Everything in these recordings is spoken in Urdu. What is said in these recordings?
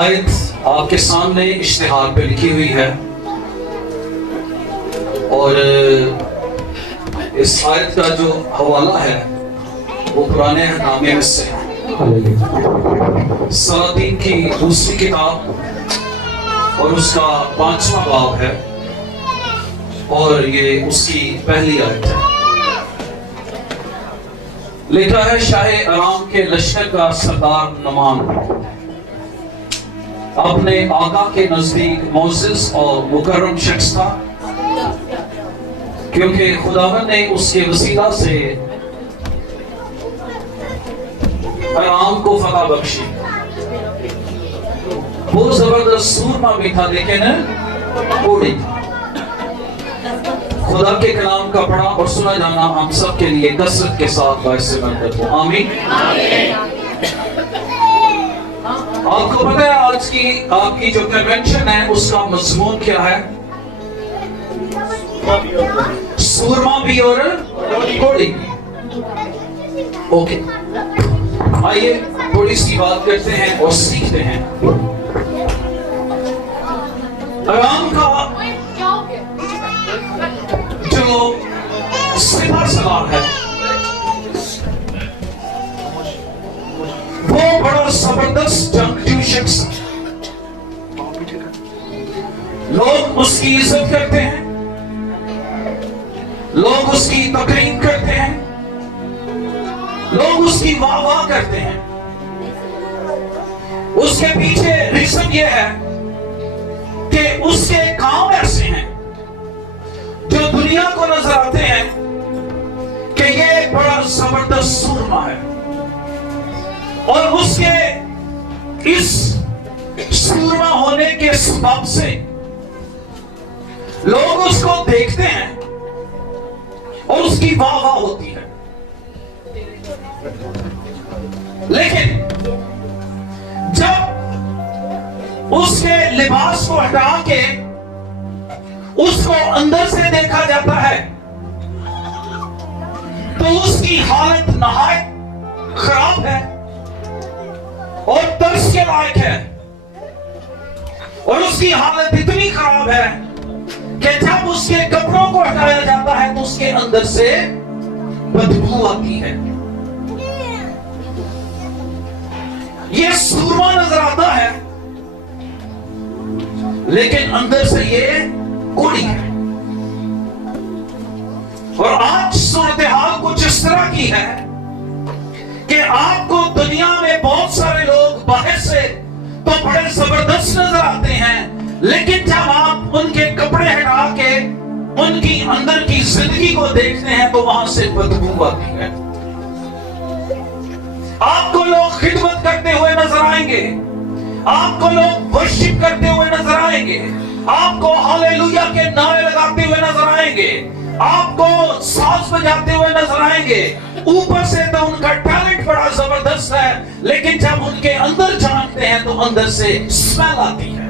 آیت آپ کے سامنے اشتہار پہ لکھی ہوئی ہے اور اس آیت کا جو حوالہ ہے وہ پرانے نامے میں سے سلاطین کی دوسری کتاب اور اس کا 5واں باب ہے اور یہ اس کی پہلی آیت ہے۔ لکھا ہے شاہ ارام کے لشکر کا سردار نعمان اپنے آقا کے نزدیک معزز اور مکرم شخص تھا، کیونکہ خداوند نے اس کے وسیلہ سے ارام کو فتح بخشی۔ وہ زبردست سورما بھی تھا لیکن کوڑی تھا۔ خدا کے کلام کا پڑھا اور سنا جانا ہم سب کے لیے کثرت کے ساتھ باعث برکت ہو، آمین۔ آپ کو پتہ ہے آج کی آپ کی جو کنونشن ہے اس کا مضمون کیا ہے؟ سورما بھی اور کوڑی بھی۔ اوکے، آئیے تھوڑی سی بات کرتے ہیں اور سیکھتے ہیں۔ ارام کا جو سپہ سالار ہے وہ بڑا زبردست جنگجو شخص ہے۔ لوگ اس کی عزت کرتے ہیں، لوگ اس کی تقریم کرتے ہیں، لوگ اس کی واہ واہ کرتے ہیں۔ اس کے پیچھے ریزن یہ ہے کہ اس کے کام ایسے ہیں جو دنیا کو نظر آتے ہیں کہ یہ ایک بڑا زبردست سورما ہے، اور اس کے اس سورما ہونے کے سبب سے لوگ اس کو دیکھتے ہیں اور اس کی واہ واہ ہوتی ہے۔ لیکن جب اس کے لباس کو ہٹا کے اس کو اندر سے دیکھا جاتا ہے تو اس کی حالت نہایت خراب ہے اور ترس کے لائق ہے، اور اس کی حالت اتنی خراب ہے کہ جب اس کے کپڑوں کو ہٹایا جاتا ہے تو اس کے اندر سے بدبو آتی ہے۔ یہ سورما نظر آتا ہے لیکن اندر سے یہ کوڑی ہے۔ اور آج صورتحال کچھ اس طرح کی ہے کہ آپ کو دنیا میں بہت سارے لوگ باہر سے تو بڑے زبردست نظر آتے ہیں، لیکن جب آپ ان کے کپڑے ہٹا کے ان کی اندر کی زندگی کو دیکھتے ہیں تو وہاں سے بدبو آتی ہے۔ آپ کو لوگ خدمت کرتے ہوئے نظر آئیں گے، آپ کو لوگ ورشپ کرتے ہوئے نظر آئیں گے، آپ کو ہاللویا کے نعرے لگاتے ہوئے نظر آئیں گے، آپ کو ساز بجاتے ہوئے نظر آئیں گے۔ اوپر سے تو ان کا ٹیلنٹ بڑا زبردست ہے، لیکن جب ان کے اندر جھانکتے ہیں تو اندر سے اسمیل آتی ہے۔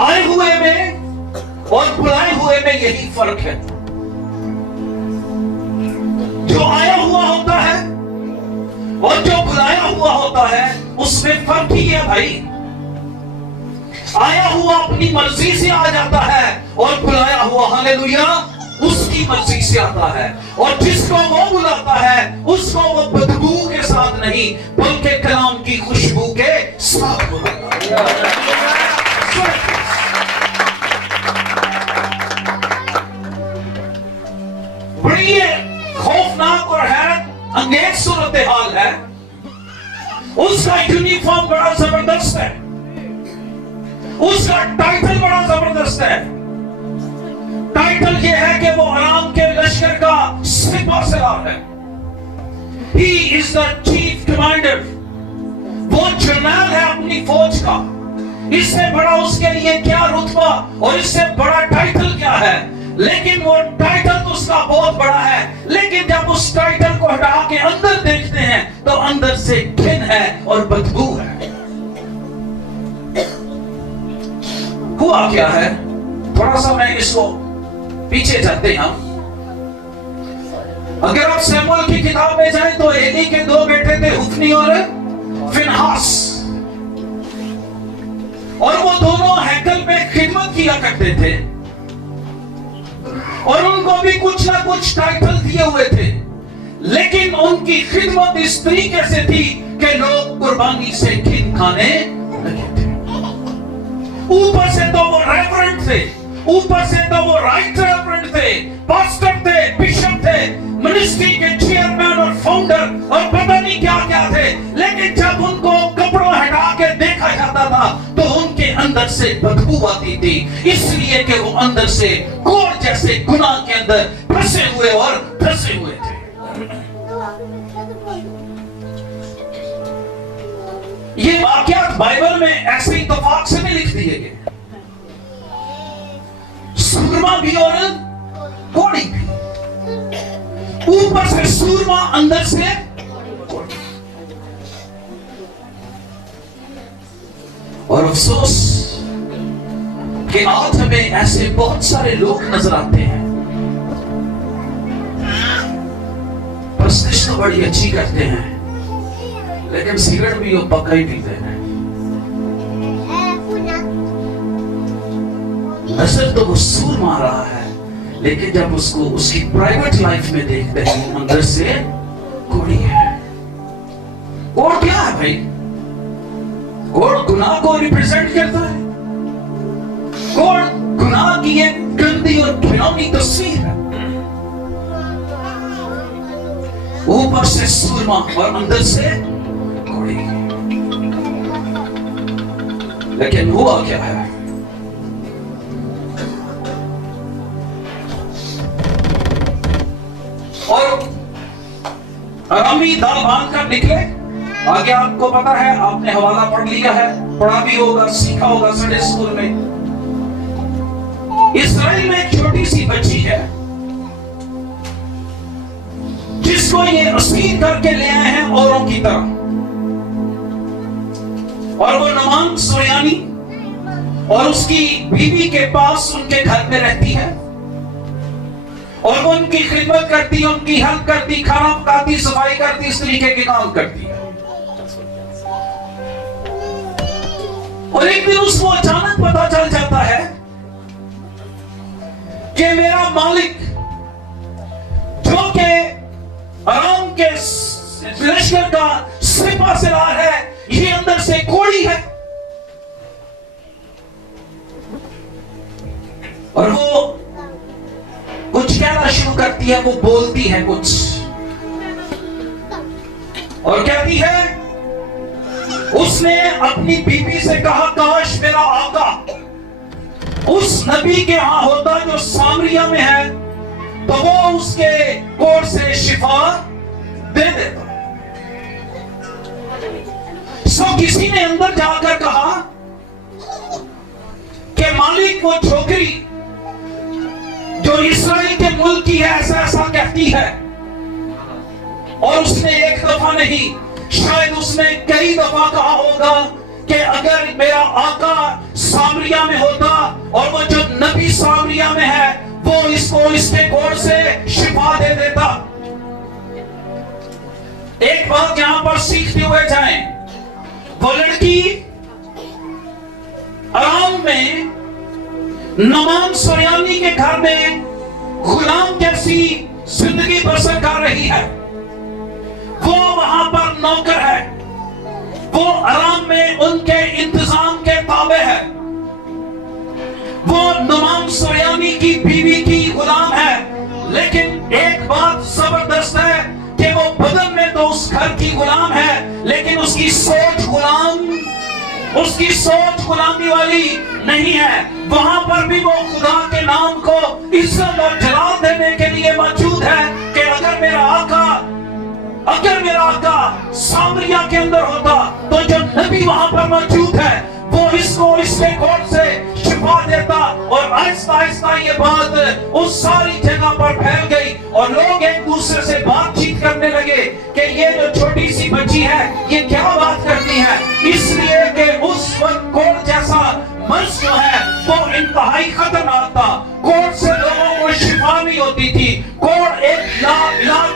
آئے ہوئے میں اور بلائے ہوئے میں یہی فرق ہے۔ جو آیا ہوا ہوتا ہے اور جو بلایا ہوا ہوتا ہے اس میں فرق ہی ہے بھائی۔ آیا ہوا اپنی مرضی سے آ جاتا ہے اور بلایا ہوا ہاللویا اس کی مرضی سے آتا ہے، اور جس کو وہ بلاتا ہے اس کو وہ بدبو کے ساتھ نہیں بلکہ کلام کی خوشبو کے ساتھ بلاتا ہے۔ بڑی خوفناک اور حیرت انگیز صورتحال ہے۔ اس کا یونیفارم بڑا زبردست ہے، اس کا ٹائٹل بڑا زبردست ہے۔ ٹائٹل یہ ہے کہ وہ ارام کے لشکر کا سپہ سالار ہے۔ He is the chief commander۔ وہ جنرل ہے اپنی فوج کا۔ اس سے بڑا اس کے لیے کیا رتبہ اور اس سے بڑا ٹائٹل کیا ہے؟ لیکن وہ ٹائٹل تو اس کا بہت بڑا ہے، لیکن جب اس ٹائٹل کو ہٹا کے اندر دیکھتے ہیں تو اندر سے گھن ہے اور بدبو ہے۔ ہوا کیا ہے؟ تھوڑا سا میں اس کو پیچھے چلتے ہیں۔ اگر آپ سیموئیل کی کتاب میں جائیں تو ایلی کے دو بیٹے تھے، حفنی اور فنہاس، اور وہ دونوں ہیکل میں خدمت کیا کرتے تھے، اور ان کو بھی کچھ نہ کچھ ٹائٹل دیے ہوئے تھے، لیکن ان کی خدمت اس طریقے سے تھی کہ لوگ قربانی سے کھین کھانے لگے تھے۔ اوپر سے تو وہ ریورنڈ تھے، اوپر سے تو وہ رائٹ ریورنڈ تھے، پاسٹر تھے، بشپ تھے، منسٹری کے چیئرمین اور فاؤنڈر اور پتہ نہیں کیا کیا تھے، لیکن جب ان کو کپڑوں ہٹا کے دیکھا جاتا تھا تو ان کے اندر سے بدبو آتی تھی، اس لیے کہ وہ اندر سے کوڑ جیسے گناہ کے اندر پھنسے ہوئے اور دھسے ہوئے تھے۔ یہ واقعات بائبل میں ایسے اتفاق سے نہیں لکھ دیے گئے۔ سورما بھی اور کوڑی بھی، اوپر سے سورما، اندر سے کوڑی۔ اور افسوس کہ آج ہمیں ایسے بہت سارے لوگ نظر آتے ہیں، پرستش تو بڑی اچھی کرتے ہیں لیکن سگریٹ بھی وہ پکا ہی پیتے ہیں۔ نظر تو وہ سور مار رہا ہے لیکن جب اس کو اس کی پرائیویٹ لائف میں دیکھتے ہیں اندر سے کوڑی ہے۔ کوڑ کیا ہے بھائی؟ کوڑ گناہ کو ریپریزنٹ کرتا ہے۔ کوڑ گناہ کی ایک گندی اور گھناؤنی تصویر ہے۔ اوپر سے سورما اور اندر سے کوڑی۔ لیکن ہوا کیا ہے؟ اور ارامی دال باندھ کر نکلے۔ آگے آپ کو پتا ہے، آپ نے حوالہ پڑھ لیا ہے، پڑھا بھی ہوگا، سیکھا ہوگا سنڈے اسکول میں۔ اسرائیل میں ایک چھوٹی سی بچی ہے جس کو یہ اسیر کر کے لے آئے ہیں اوروں کی طرح، اور وہ نعمان سوریانی اور اس کی بیوی کے پاس ان کے گھر میں رہتی ہے، اور وہ ان کی خدمت کرتی، ان کی ہیلپ کرتی، کھانا پکاتی، صفائی کرتی، اس طریقے کے کام کرتی ہے۔ اور ایک دن اس کو اچانک پتا چل جاتا ہے کہ میرا مالک جو کہ ارام کے لشکر کا سپہ سالار ہے، یہ اندر سے کوڑی ہے۔ اور وہ کچھ کہنا شروع کرتی ہے، وہ بولتی ہے کچھ، اور کہتی ہے اس نے اپنی بیوی سے کہا کاش میرا آقا اس نبی کے ہاں ہوتا جو سامریہ میں ہے تو وہ اس کے کوڑ سے شفا دے دیتا۔ سو کسی نے اندر جا کر کہا کہ مالک وہ چھوکری جو اسرائیل کے ملک کی ہے ایسا ایسا کہتی ہے، اور اس نے ایک دفعہ نہیں شاید اس نے کئی دفعہ کہا ہوگا کہ اگر میرا آقا سامریہ میں ہوتا اور وہ جو نبی سامریہ میں ہے وہ اس کو اس کے کوڑ سے شفا دے دیتا۔ ایک بات یہاں پر سیکھتے ہوئے جائیں، وہ لڑکی ارام میں نعمان سوریانی کے گھر میں غلام جیسی زندگی بسر کر رہی ہے، وہ وہاں پر نوکر ہے، وہ ارام میں ان کے انتظام کے تابع ہے، وہ نعمان سوریانی کی بیوی کی غلام ہے، لیکن ایک بات زبردست ہے کہ وہ بدن میں تو اس گھر کی غلام ہے لیکن اس کی سوچ غلامی والی نہیں ہے۔ وہاں پر بھی وہ خدا کے نام کو عزت اور جلال دینے کے لیے موجود ہے کہ اگر میرا آقا سامریہ کے اندر ہوتا تو جو نبی وہاں پر موجود ہے وہ اس کو اس کے کوڑ سے شفا دیتا۔ اور آہستہ آہستہ یہ بات اس ساری جگہ پر پھیل گئی اور لوگ ایک دوسرے سے بات چیت کرنے لگے کہ یہ جو چھوٹی سی بچی ہے یہ کیا بات کرتی ہے، اس لیے کہ اس وقت کوڑ جیسا مرض جو ہے وہ انتہائی خطرناک تھا۔ کوڑ سے لوگوں کو شفا نہیں ہوتی تھی، کوڑ ایک علاج